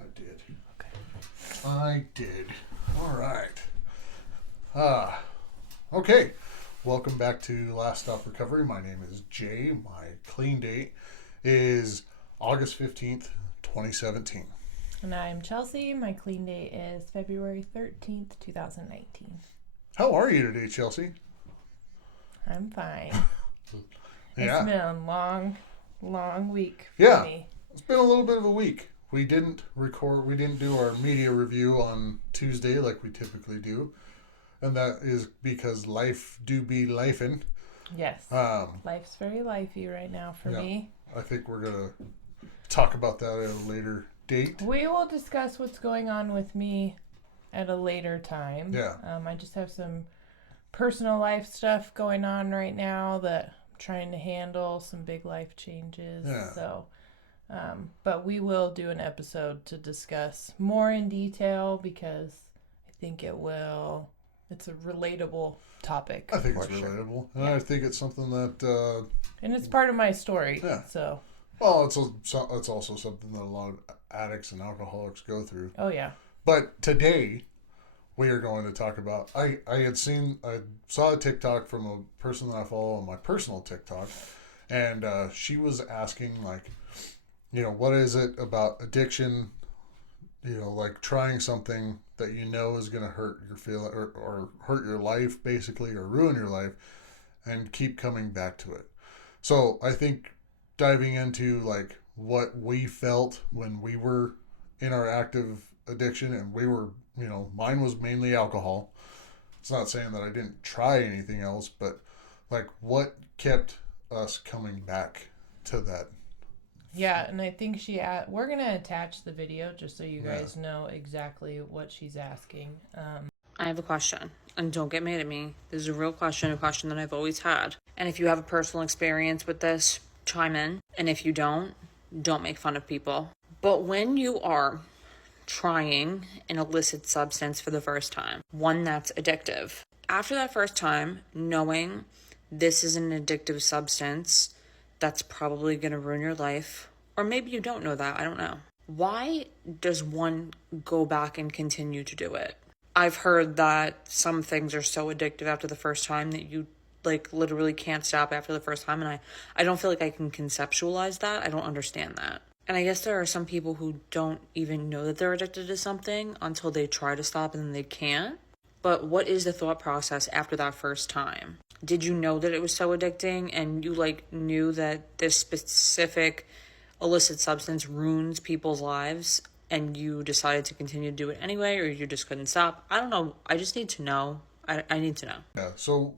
I did. Okay. I did. All right. Okay. Welcome back to Last Stop Recovery. My name is Jay. My clean date is August 15th, 2017. And I'm Chelsea. My clean date is February 13th, 2019. How are you today, Chelsea? I'm fine. Yeah. It's been a long week for me. It's been a little bit of a week. We didn't do our media review on Tuesday like we typically do. And that is because life do be lifing. Yes. Life's very lifey right now for me. I think we're going to talk about that at a later date. We will discuss what's going on with me at a later time. Yeah. I just have some personal life stuff going on right now that I'm trying to handle, some big life changes. Yeah. So, but we will do an episode to discuss more in detail because I think it's a relatable topic. I think it's relatable. And I think it's something that... and it's part of my story. Yeah. So. Well, it's also something that a lot of addicts and alcoholics go through. Oh, yeah. But today, we are going to talk about... I saw a TikTok from a person that I follow on my personal TikTok, and she was asking, what is it about addiction, like trying something that is going to hurt your feeling or hurt your life, basically, or ruin your life, and keep coming back to it. So I think diving into what we felt when we were in our active addiction, and we were, mine was mainly alcohol. It's not saying that I didn't try anything else, but what kept us coming back to that. Yeah, and I think we're going to attach the video just so you guys know exactly what she's asking. I have a question, and don't get mad at me. This is a real question, a question that I've always had. And if you have a personal experience with this, chime in. And if you don't make fun of people. But when you are trying an illicit substance for the first time, one that's addictive, after that first time, knowing this is an addictive substance that's probably going to ruin your life, or maybe you don't know that, I don't know. Why does one go back and continue to do it? I've heard that some things are so addictive after the first time that you literally can't stop after the first time, and I don't feel like I can conceptualize that. I don't understand that. And I guess there are some people who don't even know that they're addicted to something until they try to stop and then they can't. But what is the thought process after that first time? Did you know that it was so addicting and you knew that this specific illicit substance ruins people's lives and you decided to continue to do it anyway, or you just couldn't stop? I don't know. I just need to know. I need to know. Yeah. So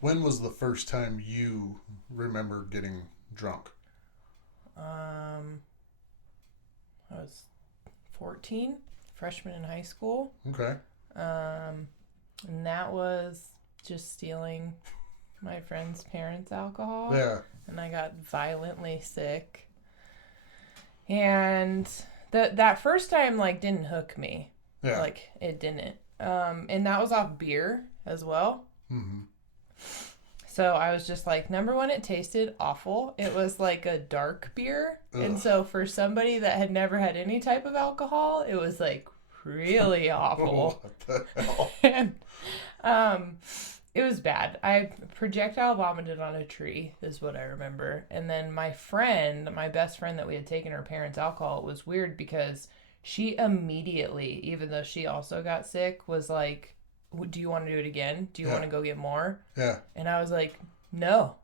when was the first time you remember getting drunk? I was 14, freshman in high school. Okay. And that was just stealing my friend's parents' alcohol. Yeah. And I got violently sick. And that first time didn't hook me. Yeah. It didn't. And that was off beer as well. Mm-hmm. So I was just number one, it tasted awful. It was a dark beer. Ugh. And so for somebody that had never had any type of alcohol, it was really awful. What the hell? And it was bad. I projectile vomited on a tree is what I remember. And then my best friend that we had taken her parents' alcohol, it was weird because she immediately, even though she also got sick, was do you want to do it again? Do you want to go get more? Yeah. And I was no.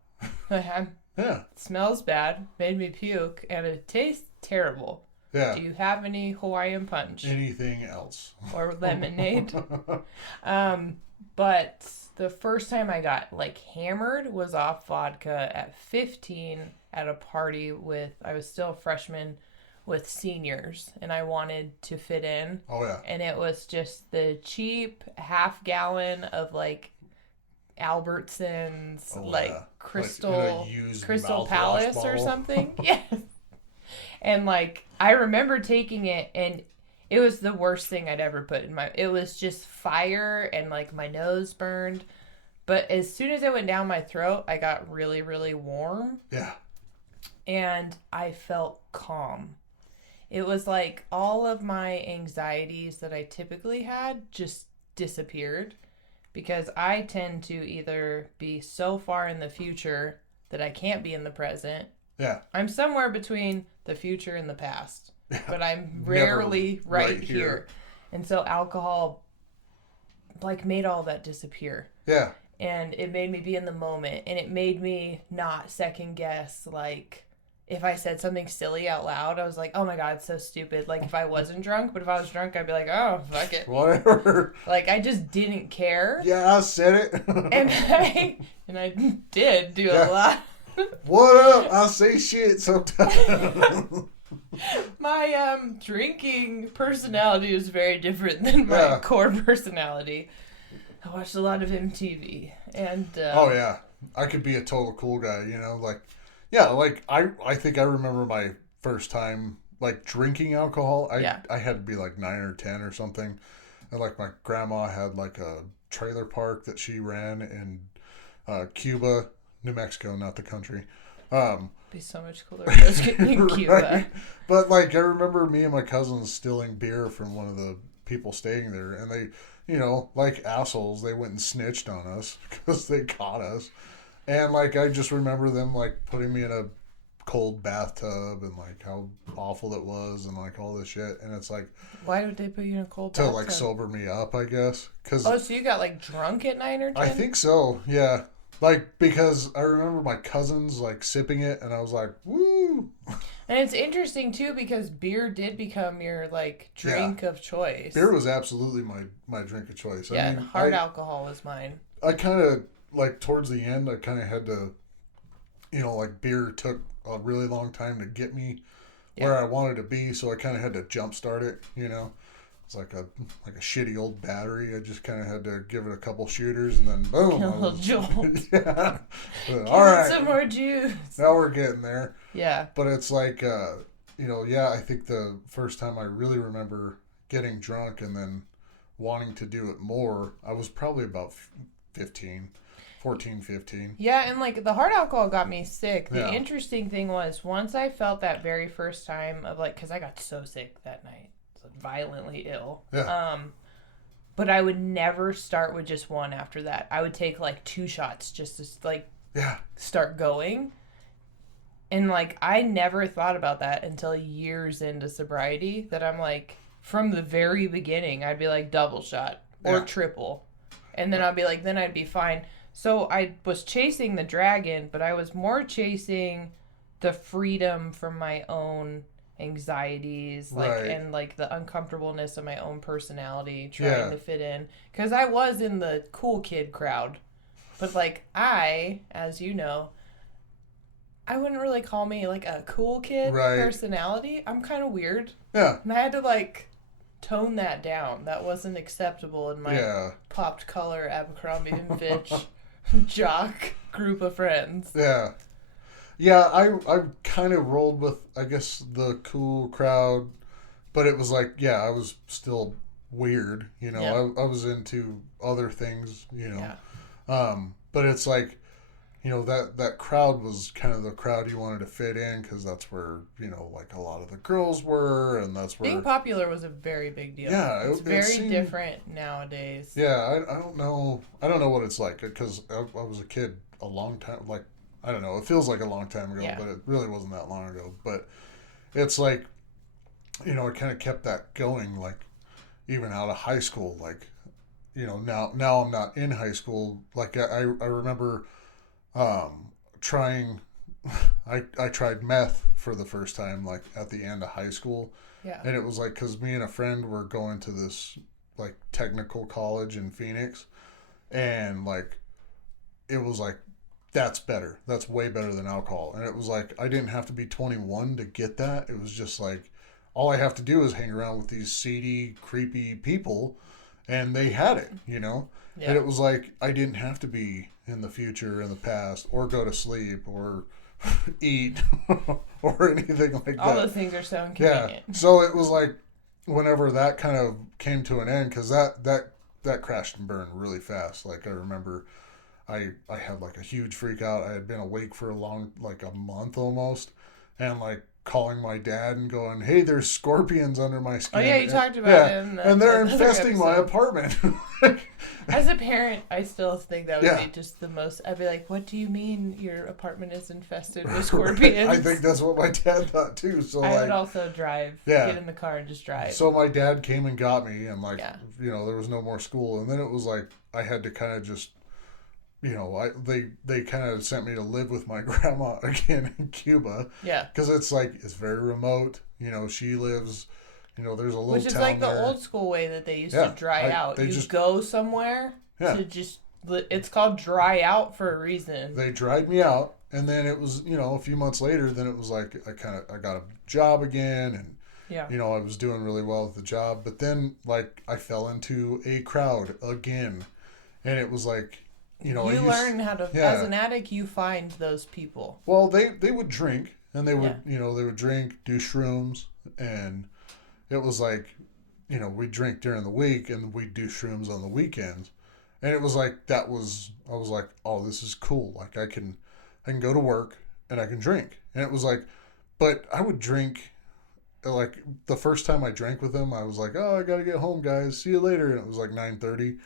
Yeah. It smells bad, made me puke, and it tastes terrible. Yeah. Do you have any Hawaiian punch? Anything else? Or lemonade? But the first time I got hammered was off vodka at 15 at a party I was still a freshman with seniors, and I wanted to fit in. Oh, yeah. And it was just the cheap half gallon of Albertsons, Crystal Palace or something. Yes. And I remember taking it, and it was the worst thing I'd ever put in it was just fire, and my nose burned. But as soon as it went down my throat, I got really, really warm. Yeah. And I felt calm. it was like all of my anxieties that I typically had just disappeared because I tend to either be so far in the future that I can't be in the present. Yeah. I'm somewhere between the future and the past, Yeah. but I'm rarely Never right here. And so alcohol like made all that disappear. Yeah. And it made me be in the moment, and it made me not second guess, like, if I said something silly out loud, I was like, oh my God, it's so stupid. Like, if I wasn't drunk, but if I was drunk, I'd be like, oh, fuck it. Whatever. Like, I just didn't care. Yeah, I said it. And I did do a lot. What up? I say shit sometimes. My drinking personality is very different than my core personality. I watched a lot of MTV, and oh yeah, I could be a total cool guy, you know, like, yeah, like I think I remember my first time like drinking alcohol. I had to be like 9 or 10 or something, and like my grandma had like a trailer park that she ran in Cuba, New Mexico, not the country. Be so much cooler if I was getting in Cuba. Right? But like I remember me and my cousins stealing beer from one of the people staying there, and they, you know, like assholes, they went and snitched on us because they caught us. And like I just remember them like putting me in a cold bathtub and like how awful it was and like all this shit. And it's like, why would they put you in a cold bathtub? To like sober me up, I guess. Oh, so you got like drunk at 9 or 10? I think so. Yeah. Like, because I remember my cousins, like, sipping it, and I was like, woo! And it's interesting, too, because beer did become your, like, drink of choice. Beer was absolutely my drink of choice. Yeah, I mean, hard alcohol was mine. I kind of, like, towards the end, I kind of had to, you know, like, beer took a really long time to get me where I wanted to be, so I kind of had to jumpstart it, you know? It's like a shitty old battery. I just kind of had to give it a couple shooters, and then boom. A little jolt. Yeah. All right. Some more juice. Now we're getting there. Yeah. But it's like, you know, I think the first time I really remember getting drunk and then wanting to do it more, I was probably about 15. Yeah, and like the hard alcohol got me sick. The interesting thing was once I felt that very first time of like, because I got so sick that night. Violently ill. Yeah. But I would never start with just one after that. I would take like 2 shots just to like start going. And like I never thought about that until years into sobriety that I'm like from the very beginning I'd be like double shot or triple. And then I'd be like then I'd be fine. So I was chasing the dragon, but I was more chasing the freedom from my own anxieties, like and like the uncomfortableness of my own personality, trying to fit in, because I was in the cool kid crowd, but like I, as you know, I wouldn't really call me like a cool kid personality. I'm kind of weird, and I had to like tone that down. That wasn't acceptable in my popped color Abercrombie and Fitch jock group of friends. Yeah, I kind of rolled with, I guess, the cool crowd, but it was like, I was still weird, you know. I was into other things, you know. But it's like, you know, that crowd was kind of the crowd you wanted to fit in because that's where, you know, like a lot of the girls were, and that's where... Being popular was a very big deal. Yeah. It's very different nowadays. Yeah, I don't know what it's like because I was a kid a long time, like, I don't know. It feels like a long time ago, but it really wasn't that long ago. But it's like, you know, it kind of kept that going, like, even out of high school. Like, you know, now I'm not in high school. Like, I remember trying, I tried meth for the first time, like, at the end of high school. Yeah. And it was like, because me and a friend were going to this, like, technical college in Phoenix. And, like, it was like, that's better. That's way better than alcohol. And it was like, I didn't have to be 21 to get that. It was just like, all I have to do is hang around with these seedy, creepy people, and they had it, you know? Yeah. And it was like, I didn't have to be in the future, in the past, or go to sleep, or eat, or anything like that. All those things are so inconvenient. Yeah. So it was like, whenever that kind of came to an end, because that crashed and burned really fast. Like, I remember... I had like a huge freak out. I had been awake for a month almost, and like calling my dad and going, "Hey, there's scorpions under my skin." Oh yeah, you talked about it. And they're infesting my apartment. As a parent, I still think that would Yeah. be just the most. I'd be like, "What do you mean your apartment is infested with scorpions?" I think that's what my dad thought too. So I like, would also drive. Yeah. Get in the car and just drive. so my dad came and got me, and like, Yeah. you know, there was no more school, and then it was like I had to kind of just, you know, they kind of sent me to live with my grandma again in Cuba. Yeah. Because it's like, it's very remote. You know, she lives, you know, there's a little Which is town like the there. old school way that they used Yeah, to dry out. they You just- go somewhere Yeah. to just. It's called dry out for a reason. They dried me out, and then it was, you know, a few months later, then it was like I got a job again, and Yeah. you know, I was doing really well at the job, but then like I fell into a crowd again, and it was like, you know, You learn how to, yeah. as an addict, you find those people. Well, they would drink, and they would, Yeah. you know, they would drink, do shrooms, and it was like, you know, we'd drink during the week, and we'd do shrooms on the weekends, and it was like I was like, oh, this is cool. Like I can go to work and I can drink, and it was like, but I would drink. Like the first time I drank with them, I was like, oh, I gotta get home, guys. See you later. And it was like 9:30,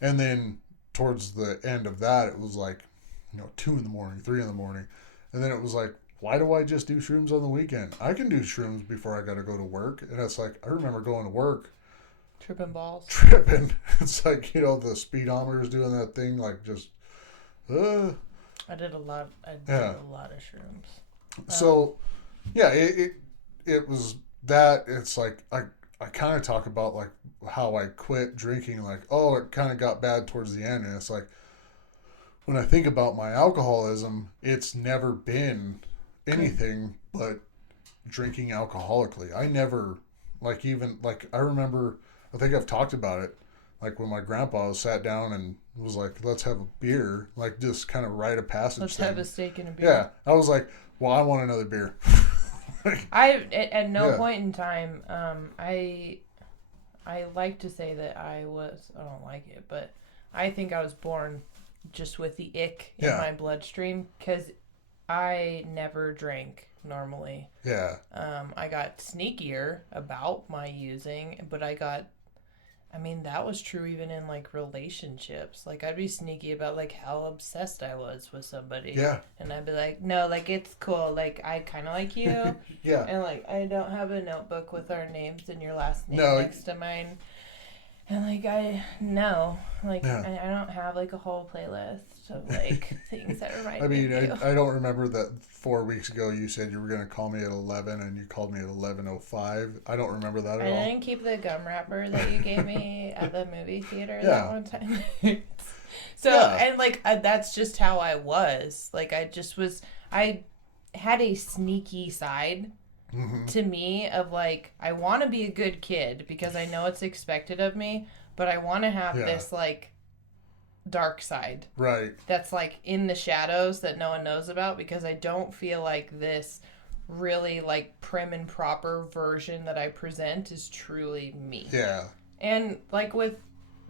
and then towards the end of that, it was like, you know, 2 a.m, 3 a.m, and then it was like, why do I just do shrooms on the weekend? I can do shrooms before I gotta go to work. And it's like, I remember going to work, Tripping balls. tripping. It's like, you know, the speedometer is doing that thing, like just, I did a lot. I did Yeah. a lot of shrooms. So, yeah, it was that. It's like I kind of talk about like how I quit drinking. Like, oh, it kind of got bad towards the end, and it's like when I think about my alcoholism, it's never been anything but drinking alcoholically. I never like even like I remember. I think I've talked about it. Like when my grandpa sat down and was like, "Let's have a beer," like just kind of rite of passage. Let's thing. have a steak and a beer. Yeah, I was like, "Well, I want another beer." I at no Yeah. point in time, I like to say that I don't like it, but I think I was born just with the ick in Yeah. my bloodstream because I never drank normally. Yeah, I got sneakier about my using, but I mean, that was true even in like relationships. Like I'd be sneaky about like how obsessed I was with somebody. yeah, And I'd be like, no, like it's cool. Like I kind of like you. yeah. And like I don't have a notebook with our names and your last name No. next to mine. And like I Yeah. I don't have like a whole playlist of like things that remind I me mean, of you. I don't remember that 4 weeks ago you said you were going to call me at 11 and you called me at 11:05. I don't remember that I at all. didn't keep the gum wrapper that you gave me at the movie theater Yeah. that one time. So, Yeah. and like, that's just how I was. Like, I had a sneaky side Mm-hmm. to me of like, I want to be a good kid because I know it's expected of me, but I want to have Yeah. this like dark side Right. that's like in the shadows that no one knows about because I don't feel like this really like prim and proper version that I present is truly me. Yeah. And like with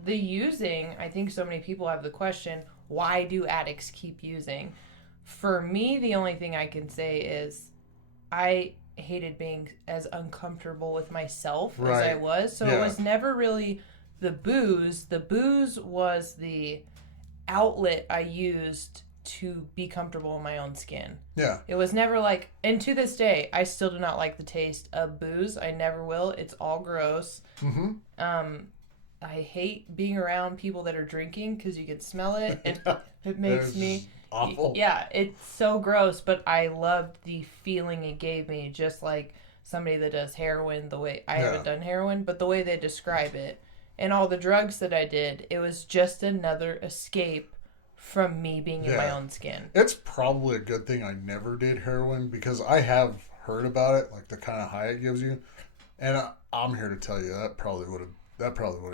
the using, I think so many people have the question, why do addicts keep using? For me, the only thing I can say is I hated being as uncomfortable with myself as I Right. was. So Yeah. it was never really the booze. The booze was the outlet I used to be comfortable in my own skin. Yeah. It was never like, and to this day, I still do not like the taste of booze. I never will. It's all gross. Mm-hmm. I hate being around people that are drinking because you can smell it. And it makes It's me awful. Yeah, it's so gross, but I loved the feeling it gave me, just like somebody that does heroin, the way I Yeah. haven't done heroin, but the way they describe it. And all the drugs that I did, it was just another escape from me being in my Yeah. own skin. It's probably a good thing I never did heroin because I have heard about it, like the kind of high it gives you, and I'm here to tell you that probably would have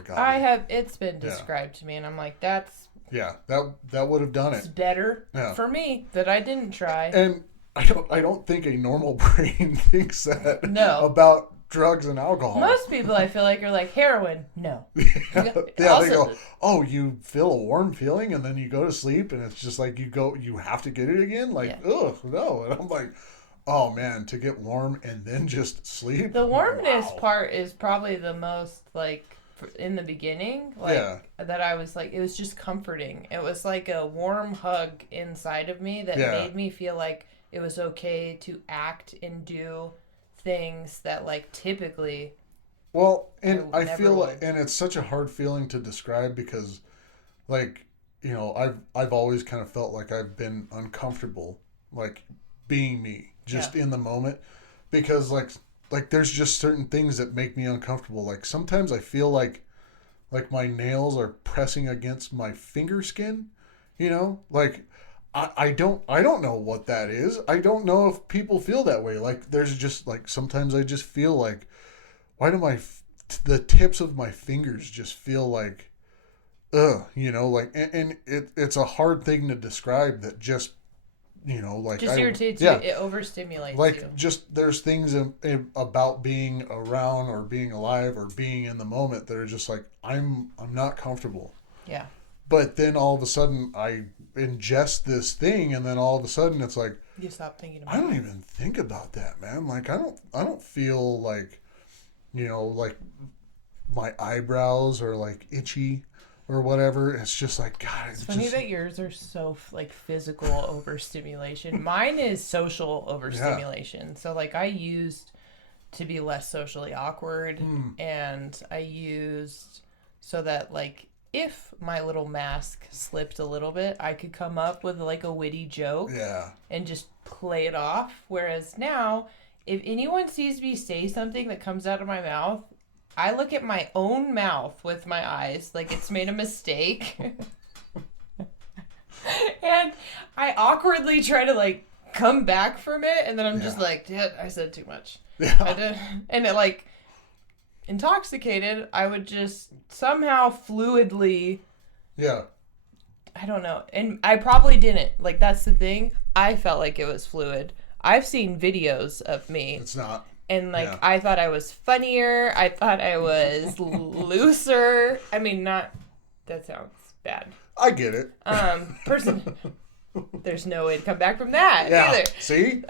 got I me. have, it's been Yeah. described to me, and I'm like, that's Yeah, that would have done it's it. better Yeah. for me that I didn't try. And I don't think a normal brain thinks that No. about drugs and alcohol. Most people, I feel like, are like, heroin, no. Yeah, they Also- go, oh, you feel a warm feeling and then you go to sleep and it's just like you have to get it again? Like, Yeah. ugh, no. And I'm like, Oh man, to get warm and then just sleep. The warmness Wow. part is probably the most like in the beginning, like Yeah. that I was like, it was just comforting. It was like a warm hug inside of me that Yeah. made me feel like it was okay to act and do things that like typically. Well, and I I never feel would. and it's such a hard feeling to describe because like, I've always kind of felt like I've been uncomfortable like being me just in the moment because like there's just certain things that make me uncomfortable. Like sometimes I feel like my nails are pressing against my finger skin, like I don't know what that is. I don't know if people feel that way. Like there's just like sometimes I just feel like why do the tips of my fingers just feel like like and it's a hard thing to describe that just like Just irritates yeah, you. It overstimulates like you. just there's things about being around or being alive or being in the moment that are just like I'm not comfortable. Yeah. But then all of a sudden I ingest this thing and then all of a sudden it's like You stop thinking about I don't it. even think about that, man. Like I don't feel like like my eyebrows are like itchy or whatever. It's just like God. It's funny that yours are so like physical overstimulation. Mine is social overstimulation. So like I used to be less socially awkward, and I used so that like if my little mask slipped a little bit, I could come up with like a witty joke Yeah. and just play it off. Whereas now, if anyone sees me say something that comes out of my mouth, I look at my own mouth with my eyes like it's made a mistake. And I awkwardly try to like come back from it, and then I'm just like, "Dude, I said too much." Yeah. And it like intoxicated, I would just somehow fluidly, Yeah. I don't know. And I probably didn't. Like that's the thing. I felt like it was fluid. I've seen videos of me. It's not. And like Yeah. I thought I was funnier. I thought I was looser. I mean, not that sounds bad. I get it. Person, there's no way to come back from that Yeah. either. See?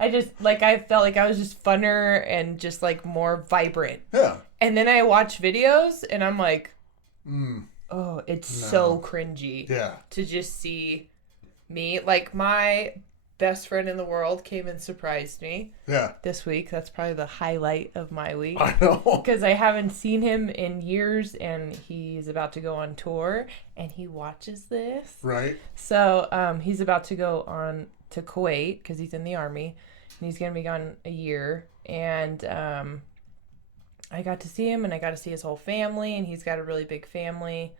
I just like I felt like I was just funner and just like more vibrant. Yeah. And then I watch videos and I'm like, Mm. oh, it's so cringy Yeah. to just see me. Like my best friend in the world came and surprised me Yeah. this week. That's probably the highlight of my week. I know. Because I haven't seen him in years, and he's about to go on tour, and he watches this. Right. So he's about to go on to Kuwait because he's in the army, and he's going to be gone a year. And I got to see him, and I got to see his whole family, and he's got a really big family.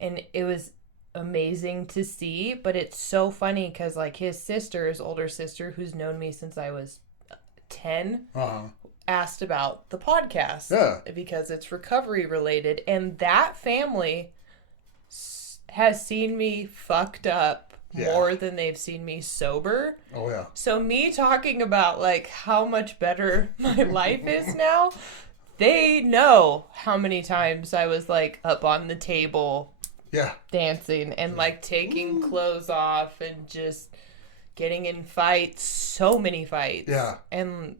And it was amazing to see, but it's so funny because like his older sister, who's known me since I was 10, Uh-huh. asked about the podcast because it's recovery related, and that family has seen me fucked up more than they've seen me sober. Oh yeah. So me talking about like how much better my life is now, they know how many times I was like up on the table Yeah. dancing and like taking clothes off and just getting in fights, so many fights. Yeah. And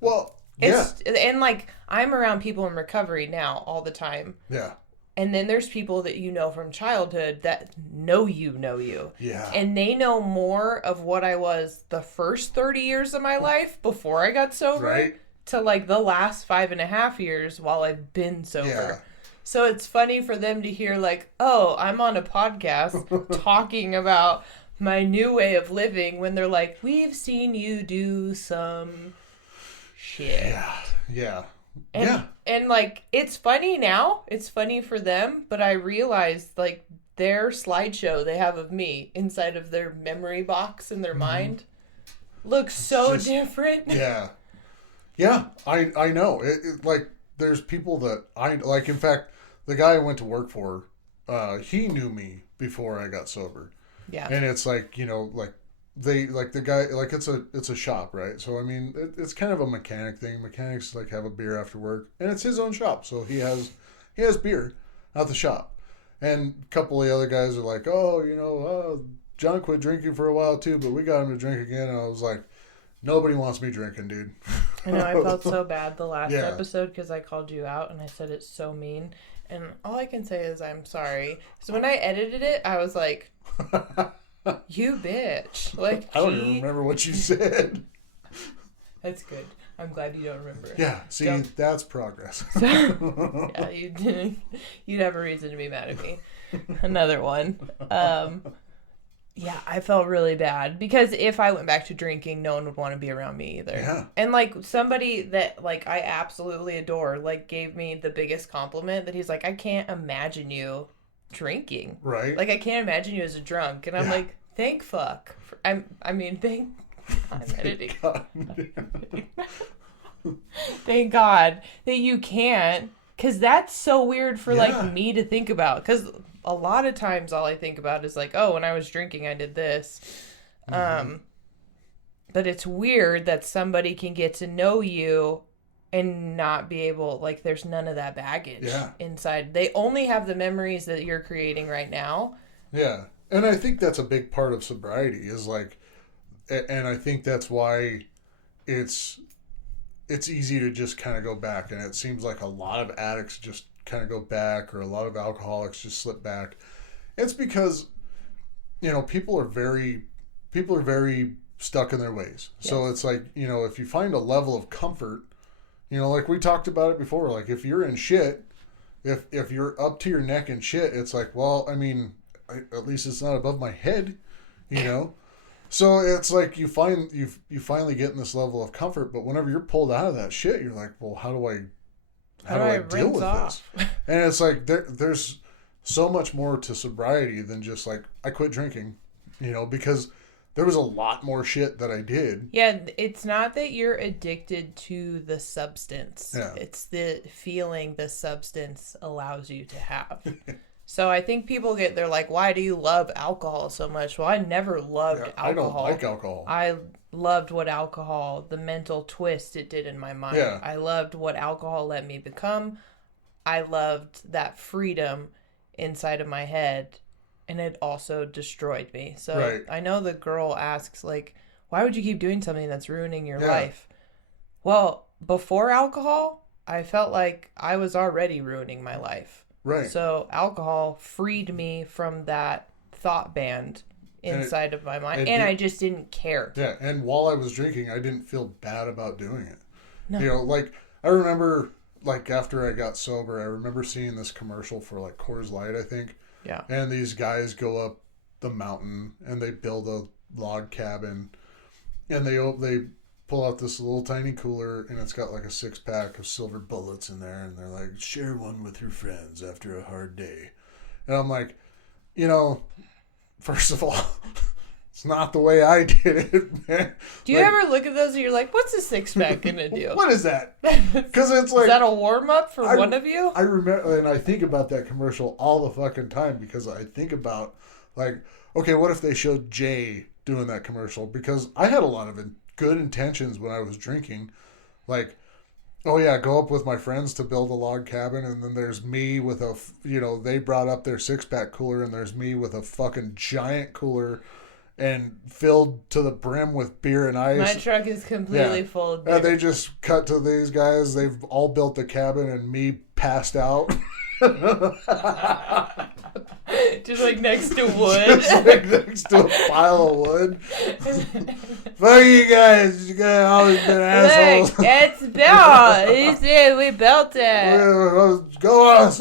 Well, yeah. and like I'm around people in recovery now all the time. Yeah. And then there's people that you know from childhood that know you. Yeah. And they know more of what I was the first 30 years of my life before I got sober Right. to like the last 5.5 years while I've been sober. Yeah. So it's funny for them to hear like, oh, I'm on a podcast talking about my new way of living when they're like, we've seen you do some shit. Yeah. Yeah. And, and like, it's funny now. It's funny for them. But I realized like their slideshow they have of me inside of their memory box in their mind looks so different. Yeah. Yeah. I know. It like there's people that I like. In fact, the guy I went to work for, he knew me before I got sober. Yeah. And it's like, like they like the guy like it's a shop, right? So I mean it's kind of a mechanic thing. Mechanics like have a beer after work, and it's his own shop, so he has beer at the shop. And a couple of the other guys are like, John quit drinking for a while too, but we got him to drink again. And I was like, nobody wants me drinking, dude. I know, I felt so bad the last Yeah. episode because I called you out and I said it's so mean. And all I can say is I'm sorry. So when I edited it, I was like, you bitch. Like, I don't even remember what you said. That's good. I'm glad you don't remember. Yeah, see, that's progress. Yeah, you'd have a reason to be mad at me. Another one. Yeah, I felt really bad because if I went back to drinking, no one would want to be around me either. Yeah. And like somebody that like I absolutely adore, like gave me the biggest compliment that he's like, I can't imagine you drinking. Right. Like I can't imagine you as a drunk. And I'm like, thank fuck. I'm editing. God. Thank God that you can't, because that's so weird for like me to think about. Because a lot of times all I think about is like, oh, when I was drinking, I did this. But it's weird that somebody can get to know you and not be able, like, there's none of that baggage inside. They only have the memories that you're creating right now. Yeah. And I think that's a big part of sobriety is like, and I think that's why it's easy to just kind of go back. And it seems like a lot of addicts just kind of go back, or a lot of alcoholics just slip back. It's because, you know, people are very stuck in their ways. Yes. So it's like, you know, if you find a level of comfort, you know, like we talked about it before, like if you're in shit, if you're up to your neck in shit, it's like, well, I mean, at least it's not above my head, you know? So it's like you finally get in this level of comfort, but whenever you're pulled out of that shit, you're like, well, how do I deal with this? And it's like there's so much more to sobriety than just like I quit drinking, you know, because there was a lot more shit that I did. Yeah, it's not that you're addicted to the substance. Yeah. It's the feeling the substance allows you to have. So I think people they're like, why do you love alcohol so much? Well, I never loved alcohol. I don't like alcohol. I loved what the mental twist it did in my mind. Yeah. I loved what alcohol let me become. I loved that freedom inside of my head, and it also destroyed me. So I know the girl asks, like, why would you keep doing something that's ruining your life? Well, before alcohol, I felt like I was already ruining my life. Right. So alcohol freed me from that thought band inside of my mind, and I just didn't care. Yeah, and while I was drinking, I didn't feel bad about doing it. No. You know, like, I remember, like, after I got sober, I remember seeing this commercial for, like, Coors Light, I think. Yeah. And these guys go up the mountain, and they build a log cabin, and they pull out this little tiny cooler, and it's got like a 6-pack of silver bullets in there, and they're like, share one with your friends after a hard day. And I'm like, you know, first of all, it's not the way I did it, man. Do you ever look at those and you're like, what's a 6-pack gonna do? What is that? Because it's like, is that a warm-up for one of you? I remember, and I think about that commercial all the fucking time, because I think about, like, okay, what if they showed Jay doing that commercial? Because I had a lot of good intentions when I was drinking, like, oh yeah, go up with my friends to build a log cabin, and then there's me with they brought up their 6-pack cooler, and there's me with a fucking giant cooler and filled to the brim with beer and ice. My truck is completely full of beer. And they just cut to these guys, they've all built the cabin, and me passed out. Just like next to wood. Just like next to a pile of wood. Fuck you guys. You guys always been assholes. Look, it's built. He said we built it. Go us.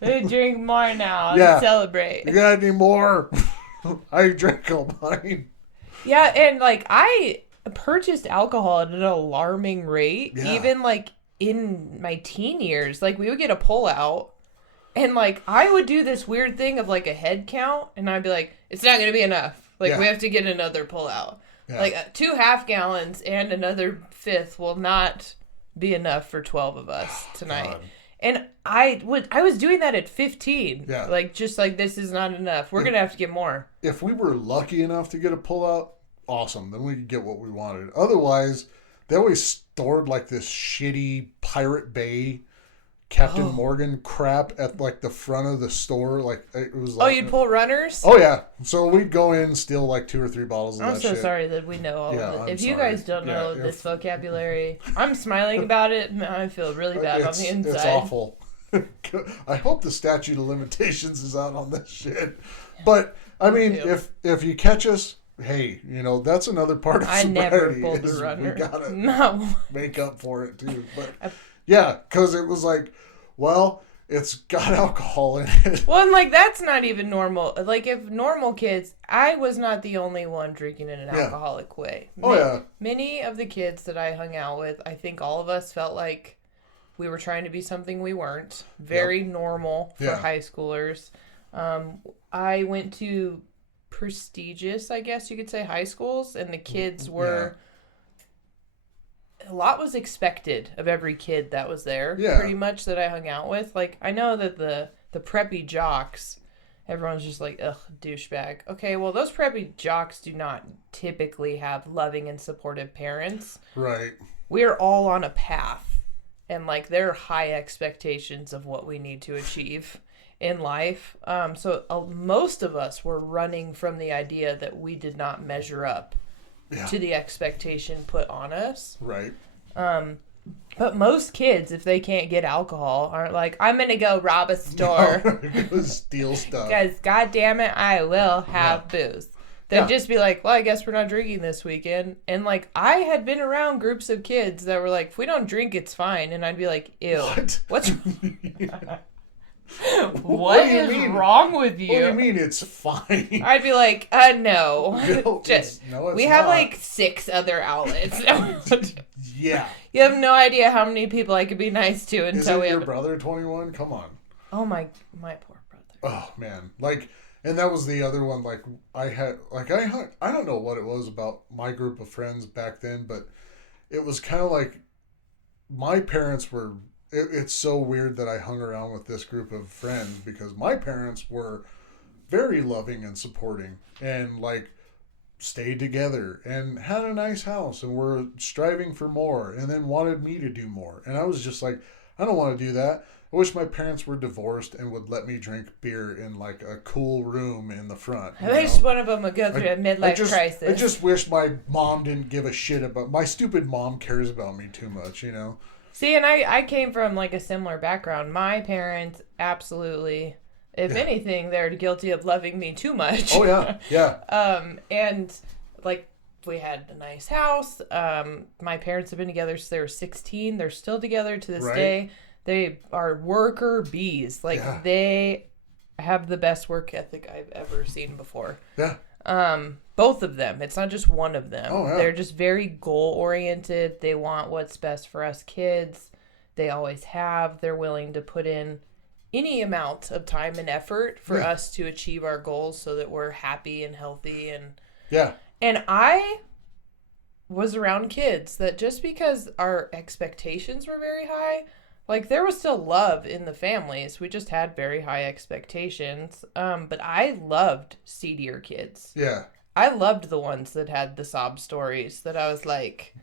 We drink more now and celebrate. You got any more? I drank all mine. Yeah, and like I purchased alcohol at an alarming rate. Even like in my teen years. Like we would get a pullout. And, like, I would do this weird thing of, like, a head count, and I'd be like, it's not going to be enough. Like, we have to get another pullout. Yeah. Like, 2 half-gallons and another 5th will not be enough for 12 of us tonight. God. And I was doing that at 15. Yeah. Like, just like, this is not enough. We're going to have to get more. If we were lucky enough to get a pullout, awesome. Then we could get what we wanted. Otherwise, they always stored, like, this shitty Pirate Bay Captain Morgan crap at like the front of the store. Like it was. Oh, like, you'd pull runners? Oh yeah. So we'd go in, steal like 2 or 3 bottles of I'm that so shit. sorry that we know all Yeah, of it. I'm If you sorry. guys don't know Yeah, this vocabulary, I'm smiling about it. And I feel really bad on the inside. It's awful. I hope the statute of limitations is out on this shit. But I mean, if you catch us, hey, you know that's another part of sobriety. I never pulled a runner. We gotta No. make up for it too. But yeah, because it was like, well, it's got alcohol in it. Well, and like that's not even normal. Like if normal kids, I was not the only one drinking in an alcoholic way. Many of the kids that I hung out with, I think all of us felt like we were trying to be something we weren't. Very normal for high schoolers. I went to prestigious, I guess you could say, high schools, and the kids were... A lot was expected of every kid that was there, pretty much, that I hung out with. Like, I know that the preppy jocks, everyone's just like, ugh, douchebag. Okay, well, those preppy jocks do not typically have loving and supportive parents. Right. We're all on a path. And, like, there are high expectations of what we need to achieve in life. So most of us were running from the idea that we did not measure up to the expectation put on us. Right. But most kids, if they can't get alcohol, aren't like, I'm going to go rob a store. Go steal stuff. Because, God damn it, I will have booze. They'd just be like, well, I guess we're not drinking this weekend. And, like, I had been around groups of kids that were like, if we don't drink, it's fine. And I'd be like, ew. What's what is wrong with you? What do you mean it's fine? I'd be like, no. It's we have, like, 6 other outlets. Yeah. You have no idea how many people I could be nice to until we have... Is your brother 21? Come on. Oh, my poor brother. Oh, man. Like... And that was the other one, like, I don't know what it was about my group of friends back then, but it was kind of like my parents were, it's so weird that I hung around with this group of friends because my parents were very loving and supporting and, like, stayed together and had a nice house and were striving for more and then wanted me to do more. And I was just like, I don't want to do that. I wish my parents were divorced and would let me drink beer in like a cool room in the front. I wish one of them would go through a midlife crisis. I just wish my mom didn't give a shit about... My stupid mom cares about me too much, you know? See, and I came from like a similar background. My parents absolutely, if anything, they're guilty of loving me too much. Oh, yeah. Yeah. And like... We had a nice house. My parents have been together since they were 16. They're still together to this day. They are worker bees. Like, they have the best work ethic I've ever seen before. Yeah. Both of them. It's not just one of them. Oh, yeah. They're just very goal-oriented. They want what's best for us kids. They always have. They're willing to put in any amount of time and effort for us to achieve our goals so that we're happy and healthy. And I was around kids that just because our expectations were very high, like there was still love in the families. We just had very high expectations. But I loved seedier kids. Yeah. I loved the ones that had the sob stories that I was like,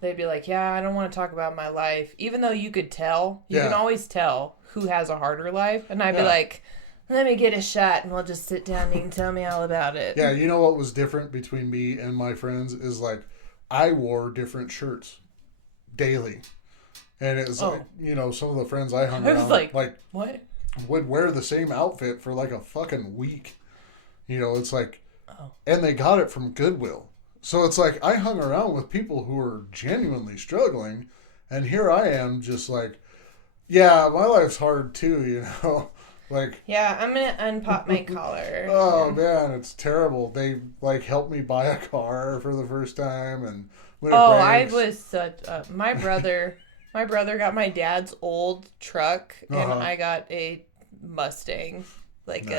they'd be like, yeah, I don't want to talk about my life. Even though you could tell, you can always tell who has a harder life. And I'd be like, let me get a shot and we'll just sit down and you can tell me all about it. Yeah, you know what was different between me and my friends is like I wore different shirts daily. And it was like, you know, some of the friends I hung around like what? Would wear the same outfit for like a fucking week. You know, it's like, and they got it from Goodwill. So it's like I hung around with people who were genuinely struggling. And here I am just like, yeah, my life's hard too, you know. Like, yeah, I'm gonna unpop my collar. Oh man, it's terrible. They like helped me buy a car for the first time, and when I was such my brother. My brother got my dad's old truck, and I got a Mustang, like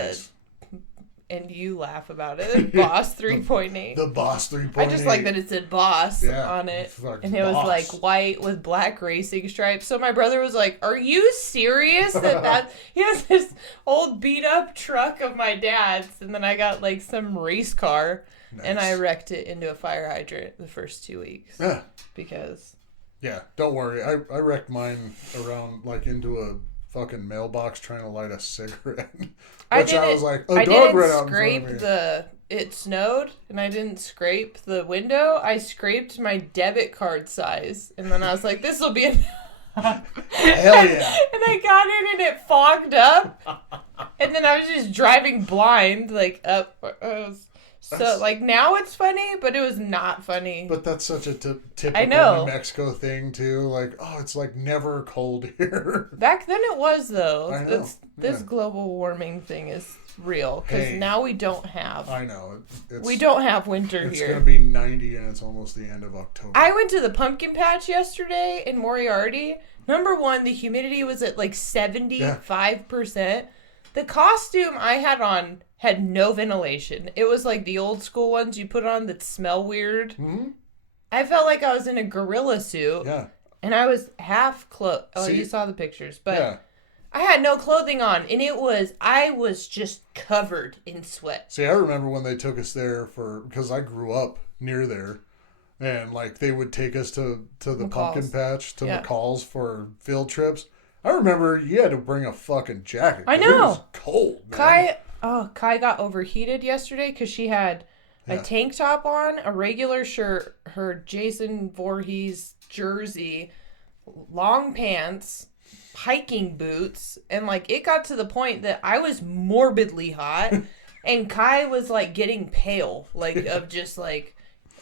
and you laugh about it. Boss 3.8. The Boss 3.8. I just like that it said Boss on it. And it was like white with black racing stripes. So my brother was like, are you serious that he has this old beat up truck of my dad's? And then I got like some race car and I wrecked it into a fire hydrant the first 2 weeks. Yeah. Because Yeah, don't worry. I wrecked mine around, like, into a fucking mailbox trying to light a cigarette. Which I was like, a dog ran out in front of me. It snowed, and I didn't scrape the window. I scraped my debit card size, and then I was like, this will be enough. Hell yeah. And I got in, and it fogged up. And then I was just driving blind, like, up. So, like, now it's funny, but it was not funny. But that's such a typical New Mexico thing, too. Like, oh, it's, like, never cold here. Back then it was, though. I know. This global warming thing is real. Because now we don't have... I know. We don't have winter here. It's going to be 90, and it's almost the end of October. I went to the pumpkin patch yesterday in Moriarty. Number one, the humidity was at, like, 75%. Yeah. The costume I had on had no ventilation. It was like the old school ones you put on that smell weird. Mm-hmm. I felt like I was in a gorilla suit. Yeah. And I was half clothed. Oh, you saw the pictures. But I had no clothing on. And I was just covered in sweat. See, I remember when they took us there because I grew up near there. And, like, they would take us to the McCall's. pumpkin patch, to McCall's for field trips. I remember you had to bring a fucking jacket. I know. It was cold, man. Kai got overheated yesterday because she had a tank top on, a regular shirt, her Jason Voorhees jersey, long pants, hiking boots, and, like, it got to the point that I was morbidly hot, and Kai was, like, getting pale, like, of just, like,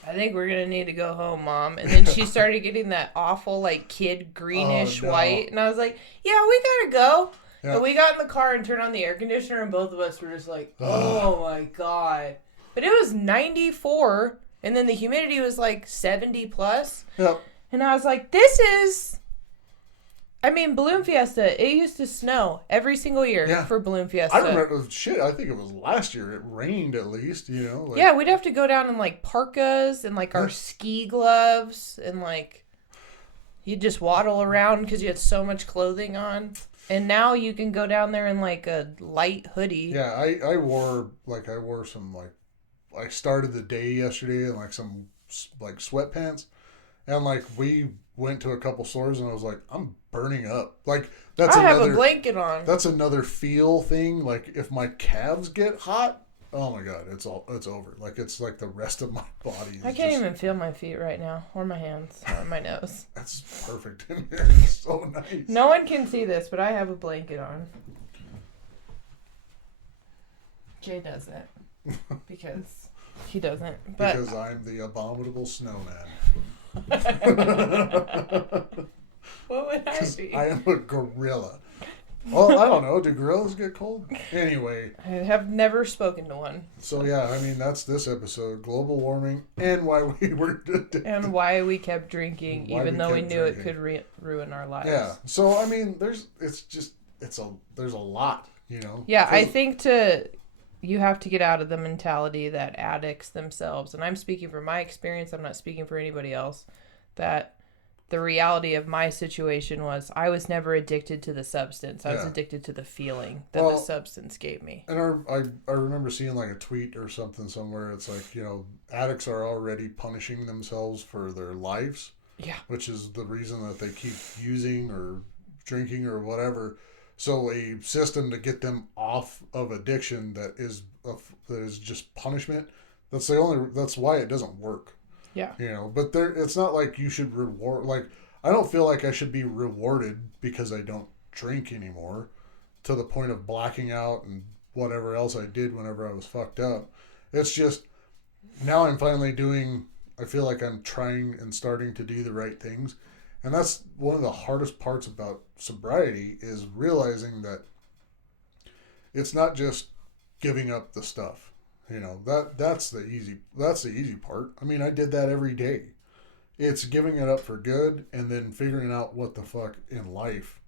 I think we're going to need to go home, Mom. And then she started getting that awful, like, kid greenish white, and I was like, yeah, we got to go. Yeah. And we got in the car and turned on the air conditioner, and both of us were just like, oh my God. But it was 94, and then the humidity was like 70 plus. Yep. And I was like, Balloon Fiesta, it used to snow every single year for Balloon Fiesta. I remember, I think it was last year. It rained at least, you know. Like, yeah, we'd have to go down in, like, parkas and, like, our ski gloves, and, like, you'd just waddle around because you had so much clothing on. And now you can go down there in, like, a light hoodie. Yeah, I wore some, like, I started the day yesterday in, like, some, like, sweatpants. And, like, we went to a couple stores and I was like, I'm burning up. Like, I have a blanket on. That's another feel thing. Like, if my calves get hot, oh my God, it's over. Like, it's like the rest of my body. I can't even feel my feet right now, or my hands, or my nose. That's perfect in here. It's so nice. No one can see this, but I have a blanket on. Jay doesn't, because he doesn't. But because I'm the abominable snowman. What would I be? I am a gorilla. Well, I don't know. Do gorillas get cold? Anyway. I have never spoken to one. So, yeah, I mean, that's this episode. Global warming and why we were... and why we kept drinking, even though we knew it could ruin our lives. Yeah. So, I mean, there's a lot, you know? Yeah, I think you have to get out of the mentality that addicts themselves, and I'm speaking from my experience, I'm not speaking for anybody else, that... The reality of my situation was I was never addicted to the substance. I was addicted to the feeling that the substance gave me. And I remember seeing like a tweet or something somewhere. It's like, you know, addicts are already punishing themselves for their lives. Yeah. Which is the reason that they keep using or drinking or whatever. So a system to get them off of addiction that is just punishment. That's why it doesn't work. Yeah. You know, but it's not like you should reward, like, I don't feel like I should be rewarded because I don't drink anymore to the point of blacking out and whatever else I did whenever I was fucked up. It's just, now I'm finally I feel like I'm trying and starting to do the right things. And that's one of the hardest parts about sobriety is realizing that it's not just giving up the stuff. You know, that's the easy part. I mean, I did that every day. It's giving it up for good and then figuring out what the fuck in life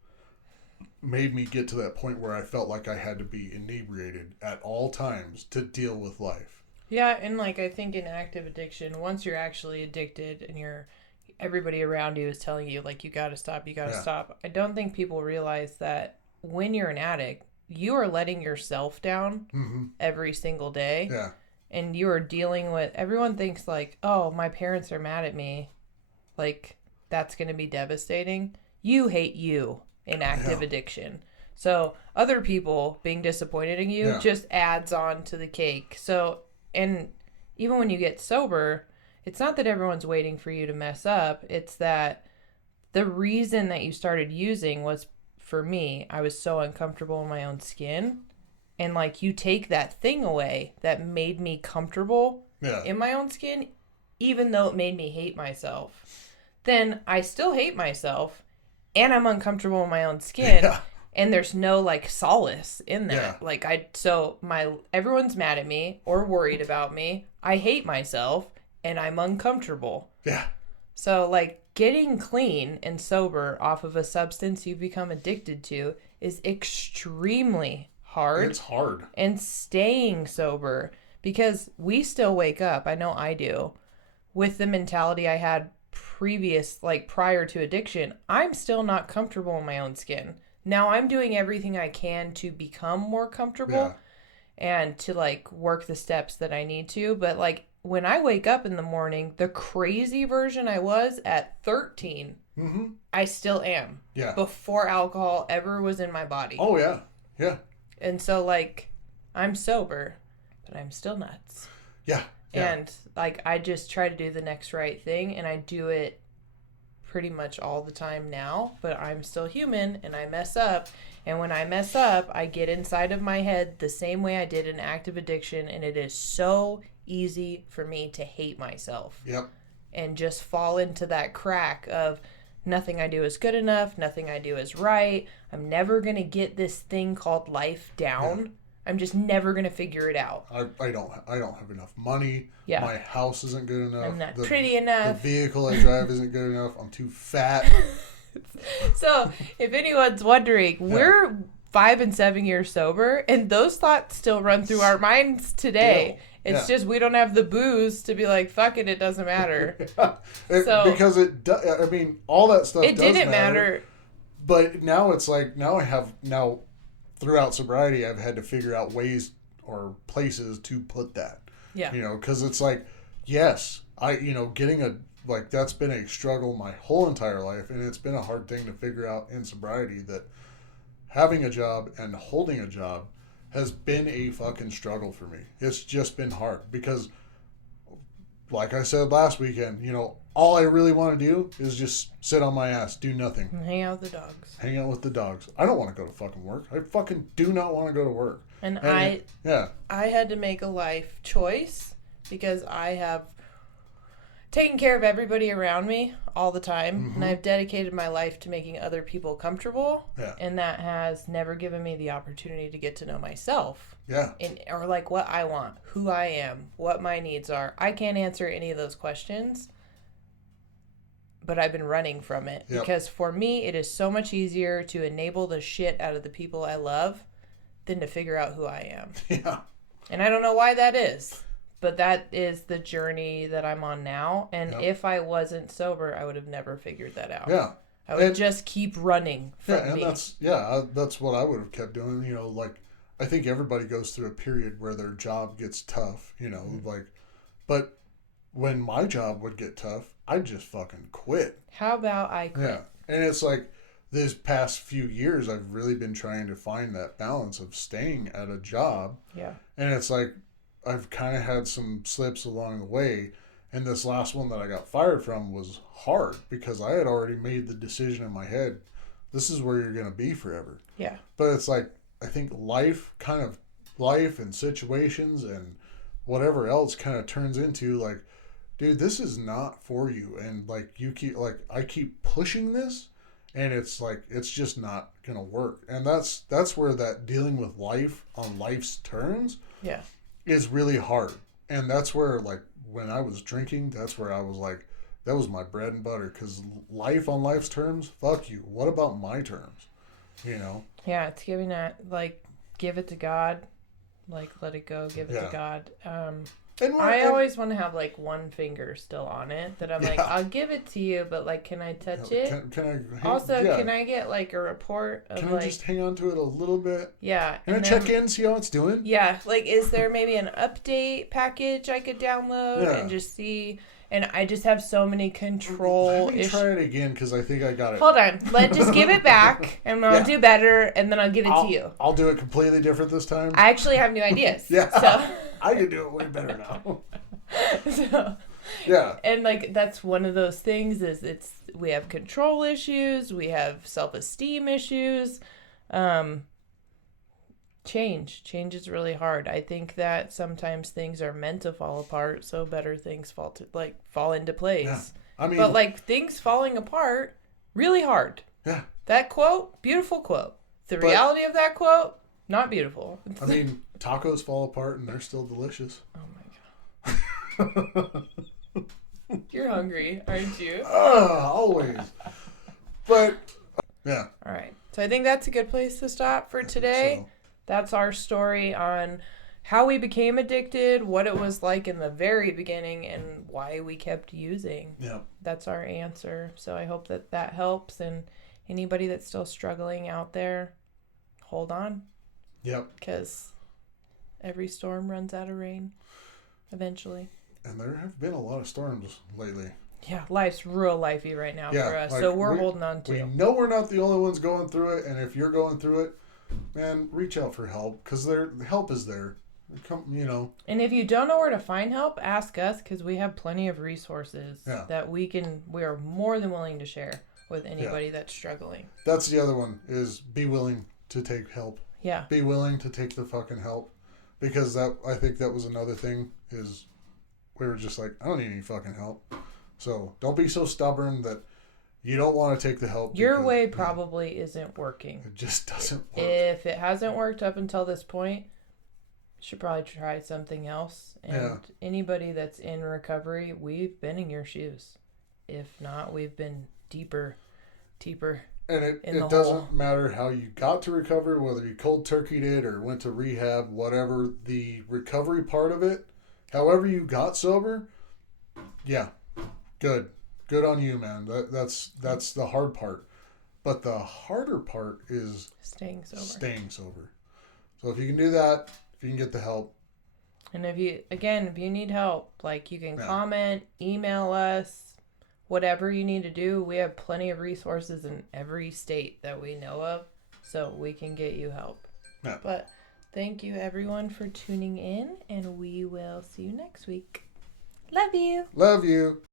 made me get to that point where I felt like I had to be inebriated at all times to deal with life. Yeah, and like I think in active addiction, once you're actually addicted and everybody around you is telling you like you gotta stop, I don't think people realize that when you're an addict, you are letting yourself down every single day. Yeah. And you are dealing with, everyone thinks like, oh, my parents are mad at me. Like, that's going to be devastating. You hate you in active addiction. So other people being disappointed in you just adds on to the cake. So, and even when you get sober, it's not that everyone's waiting for you to mess up. It's that the reason that you started using was, for me, I was so uncomfortable in my own skin. And like, you take that thing away that made me comfortable in my own skin, even though it made me hate myself. Then I still hate myself and I'm uncomfortable in my own skin. Yeah. And there's no like solace in that. Yeah. Like everyone's mad at me or worried about me. I hate myself and I'm uncomfortable. Yeah. So like getting clean and sober off of a substance you've become addicted to is extremely hard. It's hard. And staying sober, because we still wake up, I know I do, with the mentality I had prior to addiction. I'm still not comfortable in my own skin. Now I'm doing everything I can to become more comfortable and to like work the steps that I need to. But like when I wake up in the morning, the crazy version I was at 13, I still am. Yeah. Before alcohol ever was in my body. Oh, yeah. Yeah. And so like I'm sober, but I'm still nuts. Yeah. And like I just try to do the next right thing, and I do it pretty much all the time now, but I'm still human and I mess up. And when I mess up, I get inside of my head the same way I did in active addiction, and it is so easy for me to hate myself. Yep. And just fall into that crack of nothing I do is good enough, nothing I do is right. I'm never going to get this thing called life down. Yeah. I'm just never going to figure it out. I don't have enough money. Yeah. My house isn't good enough. I'm not pretty enough. The vehicle I drive isn't good enough. I'm too fat. So, if anyone's wondering, we're 5 and 7 years sober, and those thoughts still run through our minds today. It's just we don't have the booze to be like, fuck it doesn't matter. Because I mean, all that stuff it didn't matter. But now it's like, now throughout sobriety, I've had to figure out ways or places to put that. Yeah. You know, because it's like, yes, that's been a struggle my whole entire life, and it's been a hard thing to figure out in sobriety that having a job and holding a job has been a fucking struggle for me. It's just been hard because, like I said last weekend, all I really want to do is just sit on my ass, do nothing. And hang out with the dogs. Hang out with the dogs. I don't want to go to fucking work. I fucking do not want to go to work. And I had to make a life choice because I have taken care of everybody around me all the time. And I've dedicated my life to making other people comfortable. Yeah. And that has never given me the opportunity to get to know myself. Yeah. Or like what I want, who I am, what my needs are. I can't answer any of those questions, but I've been running from it. Yep. Because for me, it is so much easier to enable the shit out of the people I love than to figure out who I am. Yeah. And I don't know why that is, but that is the journey that I'm on now. And if I wasn't sober, I would have never figured that out. Yeah. I would just keep running from me. That's what I would have kept doing. Like I think everybody goes through a period where their job gets tough, but when my job would get tough, I'd just fucking quit. How about I quit? Yeah. And it's like this past few years, I've really been trying to find that balance of staying at a job. Yeah. And it's like, I've kind of had some slips along the way. And this last one that I got fired from was hard because I had already made the decision in my head, this is where you're going to be forever. Yeah. But it's like, I think life and situations and whatever else kind of turns into like, dude, this is not for you. And like, I keep pushing this and it's like, it's just not going to work. And that's where that dealing with life on life's terms is really hard. And that's where like, when I was drinking, that's where I was like, that was my bread and butter. Because life on life's terms, fuck you. What about my terms? Yeah, it's giving that, like, give it to God. Like, let it go, give it to God. I always want to have, like, one finger still on it. That I'm like, I'll give it to you, but, like, can I touch it? Can I get, like, a report of, Can I just hang on to it a little bit? Yeah. Can I check in, see how it's doing? Yeah. Like, is there maybe an update package I could download and just see? And I just have so many control Let me try it again because I think I got it. Hold on. Let's just give it back, and I'll do better, and then I'll give it to you. I'll do it completely different this time. I actually have new ideas. Yeah. So. I can do it way better now. So, yeah. And like that's one of those things is we have control issues, we have self-esteem issues. Change is really hard. I think that sometimes things are meant to fall apart, so better things fall into place. Yeah. I mean, but like things falling apart, really hard. Yeah. That quote, beautiful quote. The reality of that quote, not beautiful. I mean, tacos fall apart and they're still delicious. Oh my god. You're hungry, aren't you? Always. But yeah. All right. So I think that's a good place to stop for today. So. That's our story on how we became addicted, what it was like in the very beginning, and why we kept using. Yeah. That's our answer. So I hope that helps. And anybody that's still struggling out there, hold on. Yep. Because every storm runs out of rain eventually. And there have been a lot of storms lately. Yeah, life's real lifey right now for us. So we're holding on to. We know we're not the only ones going through it. And if you're going through it, man, reach out for help because help is there. And if you don't know where to find help, ask us because we have plenty of resources that we are more than willing to share with anybody that's struggling. That's the other one is be willing to take help. Yeah. Be willing to take the fucking help because I think that was another thing is we were just like, I don't need any fucking help. So don't be so stubborn that you don't want to take the help. Your way probably isn't working. It just doesn't work. If it hasn't worked up until this point, you should probably try something else. And anybody that's in recovery, we've been in your shoes. If not, we've been deeper. And it doesn't matter how you got to recovery, whether you cold turkeyed it or went to rehab, whatever the recovery part of it, however you got sober, yeah, good. Good on you, man. That's the hard part. But the harder part is staying sober. So if you can do that, if you can get the help. And if you need help, like you can comment, email us, whatever you need to do. We have plenty of resources in every state that we know of, so we can get you help. Yeah. But thank you everyone for tuning in, and we will see you next week. Love you. Love you.